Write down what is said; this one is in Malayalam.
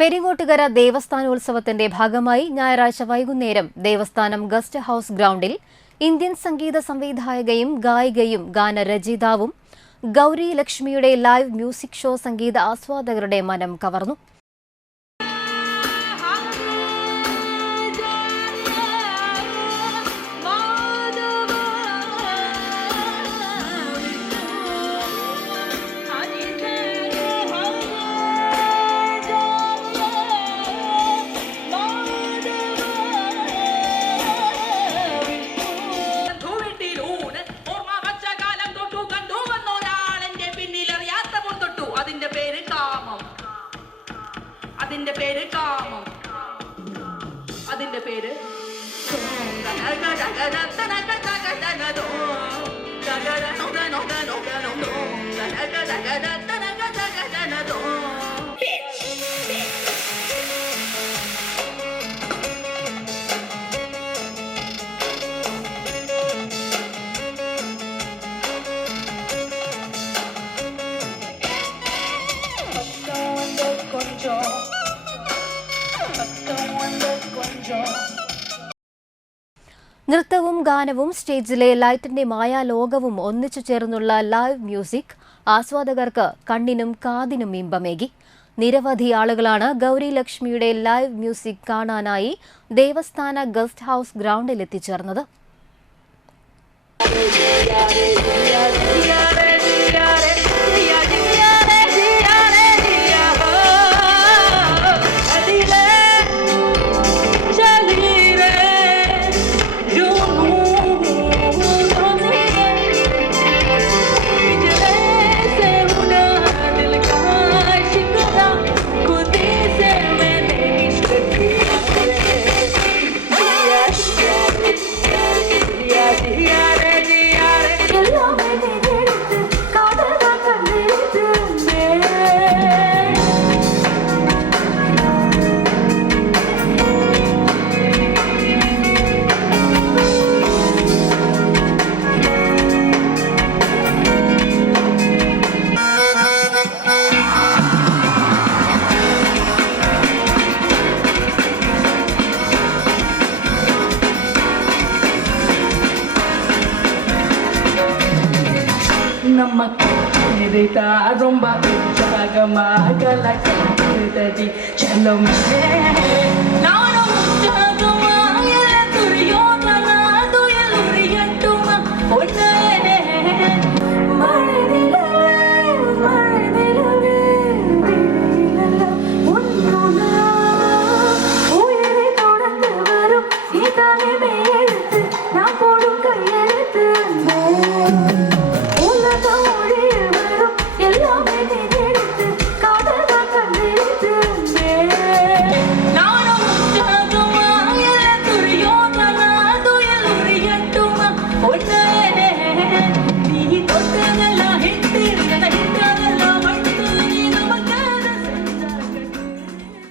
പെരിങ്ങോട്ടുകര ദേവസ്ഥാനോത്സവത്തിന്റെ ഭാഗമായി ഞായറാഴ്ച വൈകുന്നേരം ദേവസ്ഥാനം ഗസ്റ്റ് ഹൌസ് ഗ്രൗണ്ടിൽ ഇന്ത്യൻ സംഗീത സംവിധായകയും ഗായികയും ഗാനരചയിതാവും ഗൗരി ലക്ഷ്മിയുടെ ലൈവ് മ്യൂസിക് ഷോ സംഗീത ആസ്വാദകരുടെ മനം കവർന്നു. അതിന്റെ പേര് നൃത്തവും ഗാനവും സ്റ്റേജിലെ ലൈറ്റിന്റെ മായാലോകവും ഒന്നിച്ചു ചേർന്നുള്ള ലൈവ് മ്യൂസിക് ആസ്വാദകർക്ക് കണ്ണിനും കാതിനും ഇമ്പമേകി. നിരവധി ആളുകളാണ് ഗൗരി ലക്ഷ്മിയുടെ ലൈവ് മ്യൂസിക് കാണാനായി ദേവസ്ഥാന ഗസ്റ്റ് ഹൌസ് ഗ്രൗണ്ടിൽ എത്തിച്ചേർന്നത്. Nama cerita romba jaga magala cerita di chalo